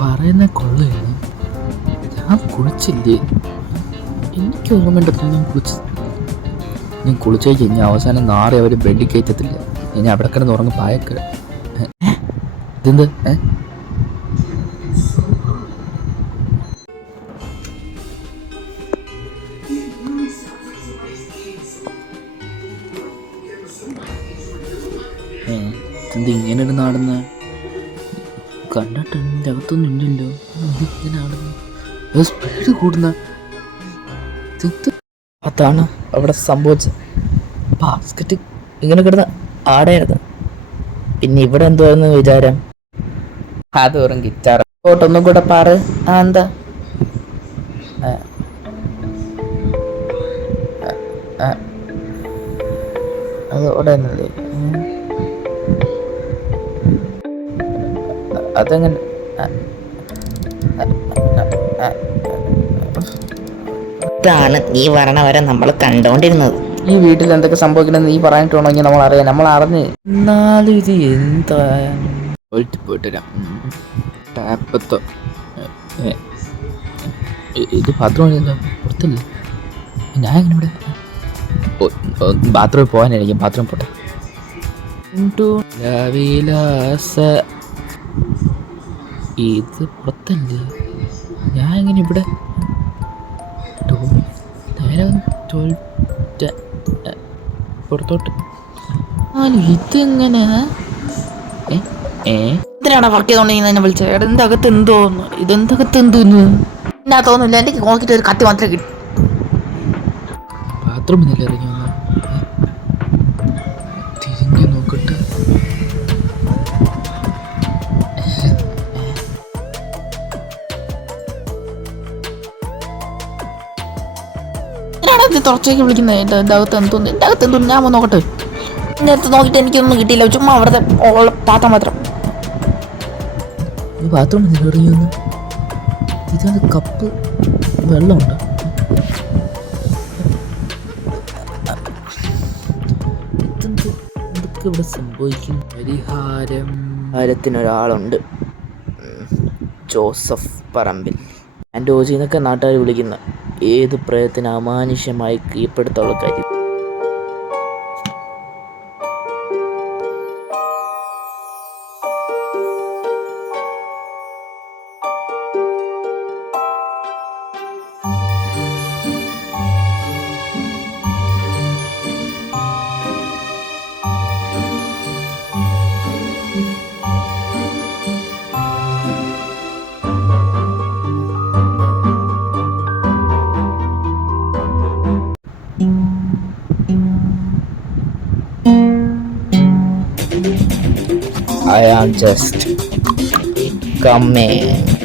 പറയുന്ന കൊള്ളയാണ്. ഞാൻ കുളിച്ചില്ലേ? എനിക്ക് ഓർമ്മയുണ്ടല്ലോ ഞാൻ കുളിച്ചത്. ഞാൻ കുളിച്ചു കഴിഞ്ഞാൽ അവസാനം നാളെ അവർ ബെഡിൽ കയറ്റത്തില്ല. ഞാൻ അവിടെ കിടന്ന് ഉറങ്ങും പായൊക്കെ. ഇതെന്ത് എന്ത് ഇങ്ങനെ ഒരു നാടുന്ന കണ്ടിട്ട് എൻ്റെ അകത്തൊന്നും ഇല്ലല്ലോ. ഇങ്ങനെ ആടുന്നു സ്പീഡ് കൂടുന്ന. അതാണ് അവിടെ സംഭവിച്ചത്. ബാസ്കറ്റ് ഇങ്ങനെ കിടന്ന് ആടായിരുന്നു. പിന്നെ ഇവിടെ എന്തോന്ന് വിചാരം? അത് വെറും ഗിറ്റാർ. ഒന്നും കൂടെ പാറ്. എന്താ അത് ഉടനല്ലേ? അതെങ്ങനെ? ഇതാണ് നീ വരണ വരെ നമ്മൾ കണ്ടോണ്ടിരുന്നത്. ഈ വീട്ടിൽ എന്തൊക്കെ സംഭവിക്കണമെന്ന് നീ പറഞ്ഞിട്ടുണ്ടെങ്കിൽ നമ്മൾ അറിയാം. നമ്മൾ അറിഞ്ഞ്. എന്നാലും ഇത് എന്താ പോയിട്ട് ടാപ്പത്തോ ഇത് ബാത്റൂം പുറത്തല്ലേ? ഞാൻ എങ്ങനെ ഇവിടെ ബാത്റൂമിൽ പോകാനായിരിക്കും. ബാത്റൂം പോട്ടെ. ഇത് പുറത്തല്ലേ? ഞാൻ എങ്ങനെ ഇവിടെ നേരെ പുറത്തോട്ട്? ഇതെങ്ങനെ? എന്തിനാണ് വർക്ക് ചെയ്തോണ്ടിരിക്കുന്നത് എന്നെ വിളിച്ചത്? എന്റെ അകത്ത് എന്തോന്നു? ഇതെന്തകത്ത് എന്തോന്നു? എന്നാ തോന്നുന്നില്ല. എനിക്ക് നോക്കിയിട്ട് ഒരു കത്തി മാത്രമേ കിട്ടും. ബാത്റൂമിൽ നിന്നല്ലേ ഇറങ്ങി വന്നു? തിരിഞ്ഞു നോക്കട്ടെ. തുറച്ചേക്ക് വിളിക്കുന്നത് എൻ്റെ അകത്ത് എന്തോന്നു? എൻ്റെ അകത്ത് എന്തോന്നു? ഞാൻ നോക്കട്ടെ. എൻ്റെ അടുത്ത് നോക്കിയിട്ട് എനിക്കൊന്നും കിട്ടിയില്ല. ചുമ്മാ അവിടുത്തെ താത്ത മാത്രം. ബാത്റൂമിൽ നിന്ന് ഇറങ്ങി വന്നു. ഇതാണ് കപ്പ് വെള്ളമുണ്ടോ? എന്തൊക്കെ ഇവിടെ സംഭവിക്കും? പരിഹാരത്തിനൊരാളുണ്ട്. ജോസഫ് പറമ്പിൽ. എൻ്റെ ഓജി എന്നൊക്കെ നാട്ടുകാർ വിളിക്കുന്ന ഏത് പ്രയത്നം അമാനുഷ്യമായി കീഴ്പ്പെടുത്തുള്ള കാര്യം. I am just coming.